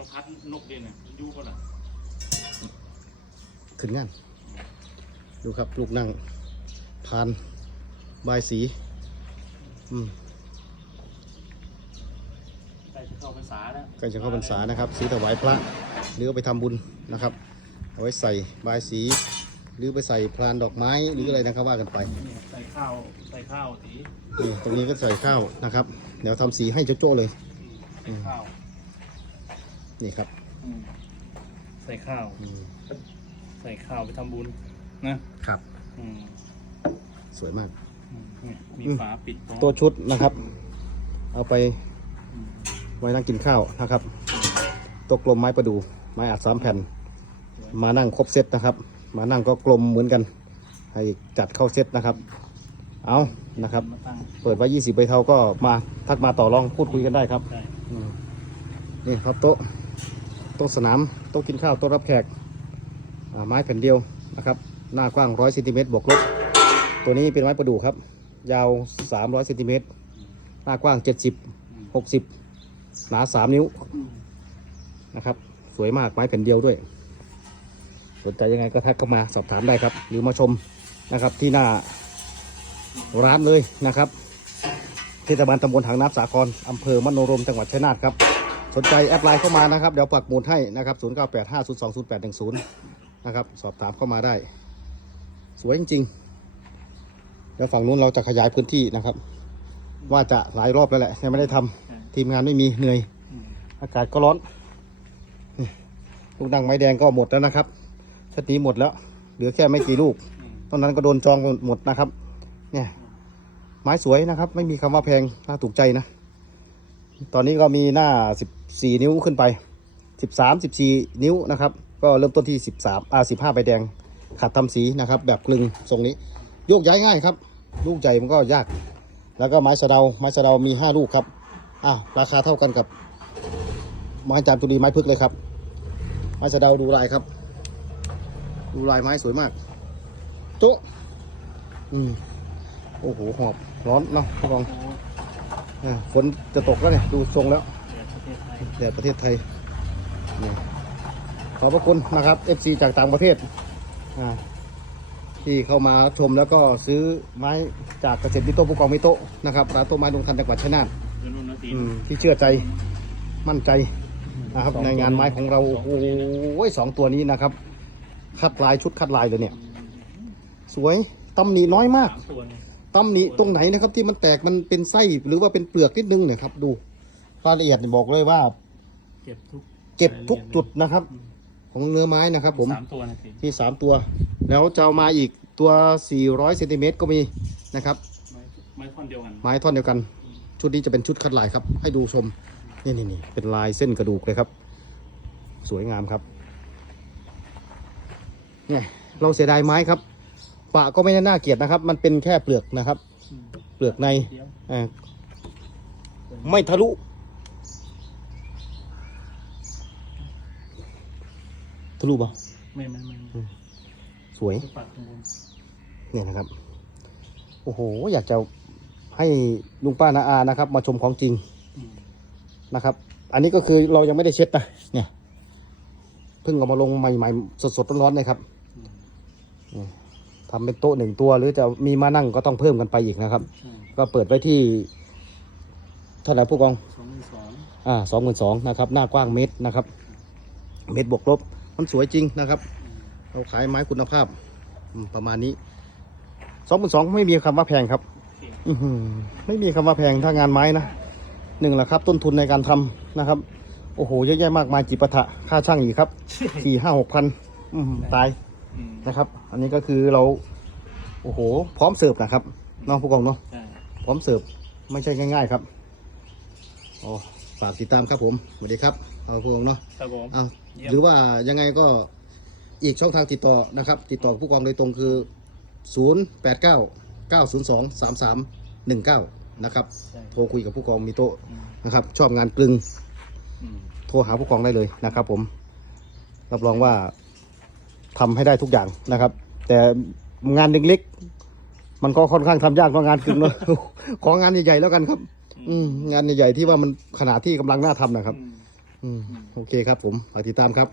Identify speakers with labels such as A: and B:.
A: มาพัดนกเด่นน่ะอยู่ป่ะล่ะ
B: ขึ้นงาน ดูครับลูกนั่งพานบายสี อืม
A: ใกล้จะเข้าพรรษาแล้ว
B: ใกล้จะเข้าพรรษานะครับ ซื้อถวายพระหรือเอาไปทำบุญนะครับ เอาไว้ใส่บายสี หรือไปใส่พรานดอกไม้หรืออะไรนะครับว่ากันไป
A: นี่ใส่ข้าวใส่ข้าวสี
B: นี่ตรงนี้ก็ใส่ข้าวนะครับ เดี๋ยวทำสีให้โจ๊ะๆเลย
A: ใส่ข้าว
B: นี่ครับ
A: อืมใส่ข้าว
B: อืม
A: ใส่ข้าวไปทำบุญนะ ครับ อืม
B: สวยมาก
A: อืมเนี่ยมี
B: อืม
A: ฝาปิดพร้อม
B: ตัวชุดนะครับ เอาไป
A: อืม
B: ไว้นั่งกินข้าวนะครับตัวกลมไม้ประดูไม้อัดสามแผ่น มานั่งครบเซตนะครับ มานั่งก็กลมเหมือนกัน ให้จัดเข้าเซตนะครับ เอานะครับ
A: มาตั้ง
B: เปิดไว้ 20ใบเท่าก็มาทักมาต่อรองพูดคุยกันได้ครับ
A: ใช่
B: อืมนี่ครับโต๊ะ โต๊ะสนามโต๊ะกินข้าวโต๊ะรับแขกไม้แผ่นเดียวนะครับ หน้ากว้าง 100ซนติเมตรบวกลบตัวนี้เป็นไม้ประดู่ครับ ยาว 300ซนติเมตรหน้ากว้าง 70 60 หนา 3 นิ้วนะครับ สวยมากไม้แผ่นเดียวด้วย สนใจยังไงก็ทักเข้ามาสอบถามได้ครับ หรือมาชมนะครับที่หน้าร้านเลยนะครับ เทศบาลตำบลหางน้ำสาครอำเภอมโนรมจังหวัดชัยนาทครับ สนใจแอดไลน์เข้ามานะครับ เดี๋ยวปักหมุดให้นะครับ 0 9 8 5 0 2 0 8 1 0 นะครับ สอบถามเข้ามาได้ สวยจริงๆแล้วฝั่งนู้นเราจะขยายพื้นที่นะครับ ว่าจะหลายรอบแล้วแหละยังไม่ได้ทำทีมงานไม่มีเหนื่อย
A: อา
B: กาศก็ร้อนลูกดังไม้แดงก็หมดแล้วนะครับชุดนี้หมดแล้ว เหลือแค่ไม่กี่ลูกตอนนั้นก็โดนจองหมดนะครับ เนี่ย ไม้สวยนะครับ ไม่มีคำว่าแพงน่าถูกใจนะ ตอนนี้ก็มีหน้า 14 นิ้วขึ้นไป 13 14 นิ้วนะครับ ก็เริ่มต้นที่ 13อ่า15ใบแดงขัดทำสีนะครับ แบบกลึงทรงนี้ โยกย้ายง่ายครับ ลูกใหญ่มันก็ยาก แล้วก็ไม้สะเดาไม้สะเดามี 5 ลูกครับอ้าวราคาเท่ากันกับไม้จามจุรีไม้พึกเลยครับ ไม้สะเดาดูลายครับ ดูลายไม้สวยมากโจ๊ะอืมโอ้โหหอบร้อนเนาะผู้กองฝนจะตกแล้วเนี่ย ดูทรงแล้ว แดดประเทศไทยนี่ขอบพระคุณนะครับ FC จากต่างประเทศอ่าที่เข้ามาชมแล้วก็ซื้อไม้จากเกษตรมิโต้ผู้กองมิโต้นะครับร้านต้นไม้ดงทันจังหวัดชัยนาท
A: เดี๋ยวนู่นนะตีน
B: อืมที่เชื่อใจมั่นใจนะครับ
A: สองตัว
B: ในงานไม้ของเราโอ้โหสองตัวนี้นะครับ คัดลายชุดคัดลายเลยเนี่ย สวยตำหนิน้อยมาก
A: สามตัวเนี่ย
B: ตำหนิตรงไหนนะครับที่มันแตกมันเป็นไส้หรือว่าเป็นเปลือกนิดนึงเนี่ยครับดู รายละเอียดเนี่ยบอกเลยว่า
A: เก็บทุก
B: เก็บทุกจุดนะครับ ของเนื้อไม้นะครับ ผม
A: สามตัวนะตีน
B: ที่สามตัว แล้วจะเอามาอีกตัว 400เซนติเมตรก็มีนะครับ
A: ไม้ไม้ท่อนเดียวกัน
B: ไม้ท่อนเดียวกัน ชุดนี้จะเป็นชุดคัดลายครับ ให้ดูชมนี่นี่นี่เป็นลายเส้นกระดูกเลยครับ สวยงามครับเนี่ยเราเสียดายไม้ครับปะก็ไม่ได้น่าเกลียดนะครับ มันเป็นแค่เปลือกนะครับ
A: อืม
B: เปลือกใน
A: เดียว
B: อ่าไม่ทะลุ ทะลุเปล่า
A: ไม่ไม่ไม่ไม่
B: สวย
A: ปักตรงบน
B: เนี่ยนะครับ โอ้โห อยากจะให้ลุงป้านาอานะครับ มาชมของจริง
A: อืม
B: นะครับ อันนี้ก็คือเรายังไม่ได้เช็ดนะเนี่ยเพิ่งเอามาลงใหม่ๆสดๆร้อนๆเลยครับนี่ทำเป็นโต๊ะหนึ่งตัว หรือจะมีมานั่งก็ต้องเพิ่มกันไปอีกนะครับ
A: อืม
B: ก็เปิดไว้ที่เท่าไหร่ผู้กอง
A: สองหมื่นสอง
B: อ่าสองหมื่นสองนะครับ หน้ากว้างเมตรนะครับ เมตรบวกลบ มันสวยจริงนะครับเราขายไม้คุณภาพอืมประมาณนี้สองหมื่นสองไม่มีคำว่าแพงครับ
A: โอเค
B: อื้อหือไม่มีคำว่าแพงถ้างานไม้นะหนึ่งแหละครับ ต้นทุนในการทำนะครับ โอ้โหเยอะแยะมากมายจิปาถะค่าช่างอีกครับสี่ห้าหกพันอื้อหือตาย
A: อืม
B: นะครับ อันนี้ก็คือเรา โอ้โห พร้อมเสิร์ฟนะครับน้องผู้กองเนาะ
A: ใช่
B: พร้อมเสิร์ฟไม่ใช่ง่าย ๆ ครับอ๋อ ฝากติดตามครับผมสวัสดีครับเอาผู้กองเนาะ
A: ครับผม
B: เอา
A: เยี่ยม
B: หรือว่ายังไงก็อีกช่องทางติดต่อนะครับ ติดต่อผู้กองโดยตรงคือ 0 8 9 9 0 2 3 3 1 9 นะครับ
A: ใช่
B: โทรคุยกับผู้กองมีโต๊ะ
A: อืม
B: นะครับ ชอบงานกลึง
A: อืม
B: โทรหาผู้กองได้เลยนะครับผม รับรองว่าทำให้ได้ทุกอย่างนะครับ แต่งานเล็กๆมันก็ค่อนข้างทำยากกว่างานกึ่งเนอะ ของานใหญ่ๆแล้วกันครับ อืมงานใหญ่ๆที่ว่ามันขนาดที่กำลังน่าทำนะครับ
A: อืม
B: อืมโอเคครับผมฝากติดตามครับ